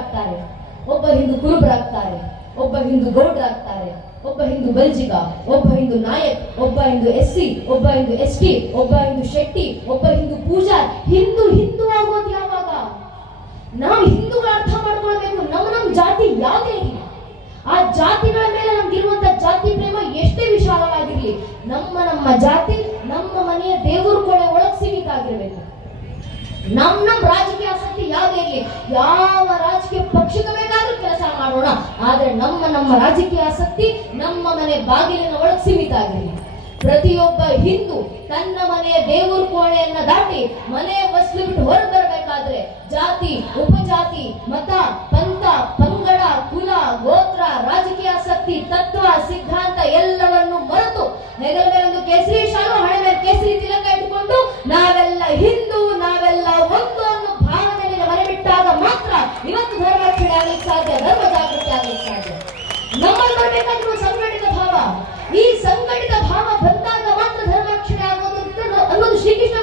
ಆಗ್ತಾರೆ. ಒಬ್ಬ ಹಿಂದೂ ಕುರುಬರಾಗ್ತಾರೆ, ಒಬ್ಬ ಹಿಂದೂ ಗೌಡ್ರಾಗ್ತಾರೆ, ಒಬ್ಬ ಹಿಂದೂ ಬಲ್ಜಿಗ, ಒಬ್ಬ ಹಿಂದೂ ನಾಯಕ್, ಒಬ್ಬ ಹಿಂದೂ ಎಸ್ ಸಿ ಒಬ್ಬ ಹಿಂದೂ ಎಸ್ ಟಿ ಒಬ್ಬ ಹಿಂದೂ ಶೆಟ್ಟಿ, ಒಬ್ಬ ಹಿಂದೂ ಪೂಜಾರ್, ಹಿಂದೂ ಹಿಂದೂ ಆಗೋದು ಯಾವಾಗ? ನಾವು ಹಿಂದೂಗಳ ಅರ್ಥ ಮಾಡ್ಕೊಳ್ಬೇಕು. ನಮ್ಮ ನಮ್ಮ ಜಾತಿ ಯಾವುದೇ ಇರಲಿ ಆ ಜಾತಿಗಳ ಮೇಲೆ ನಮ್ಗಿರುವಂತ ಜಾತಿ ಪ್ರೇಮ ಎಷ್ಟೇ ವಿಶಾಲವಾಗಿರ್ಲಿ, ನಮ್ಮ ನಮ್ಮ ಜಾತಿ, ನಮ್ಮ ಮನೆಯ ದೇವರ ಕೊಳೆ ಒಳಗೆ ಸೀಮಿತ ಆಗಿರ್ಬೇಕು. ನಮ್ ನಮ್ ರಾಜಕೀಯ ಆಸಕ್ತಿ ಯಾವುದೇ ಇರಲಿ, ಯಾವ ರಾಜಕೀಯ ಪಕ್ಷಕ್ಕೆ ಬೇಕಾದ್ರೂ ಕೆಲಸ ಮಾಡೋಣ. ಆದ್ರೆ ನಮ್ಮ ನಮ್ಮ ರಾಜಕೀಯ ಆಸಕ್ತಿ ನಮ್ಮ ಮನೆ ಬಾಗಿಲಿನ ಒಳಗೆ ಸೀಮಿತ ಆಗಿರಲಿ ಪ್ರತಿಯೊಬ್ಬ ಹಿಂದೂ ತನ್ನ ಮನೆಯ ದೇವರ ಕೋಣೆಯನ್ನ ದಾಟಿ ಮನೆ ಬಸ್ಲು ಬಿಟ್ಟು ಹೊರಗೆ ಬರಬೇಕಾದ್ರೆ ಜಾತಿ, ಉಪಜಾತಿ, ಮತ, ಪಂಥ, ಪಂಗಡ, ಕುಲ, ಗೋತ್ರ, ರಾಜಕೀಯ ಆಸಕ್ತಿ, ತತ್ವ ಆಗ್ಲಿಕ್ಕೆ ಸಾಧ್ಯ, ಧರ್ಮ ಜಾಗೃತಿ ಆಗ್ಲಿಕ್ಕೆ ಸಾಧ್ಯ. ನಮ್ಮಲ್ಲಿ ಸಂಘಟಿತ ಭಾವ, ಈ ಸಂಘಟಿತ ಭಾವ ಬಂದಾಗ ಮಾತ್ರ ಧರ್ಮಾಕ್ಷರ ಆಗೋದು ಅನ್ನೋದು ಶ್ರೀಕೃಷ್ಣ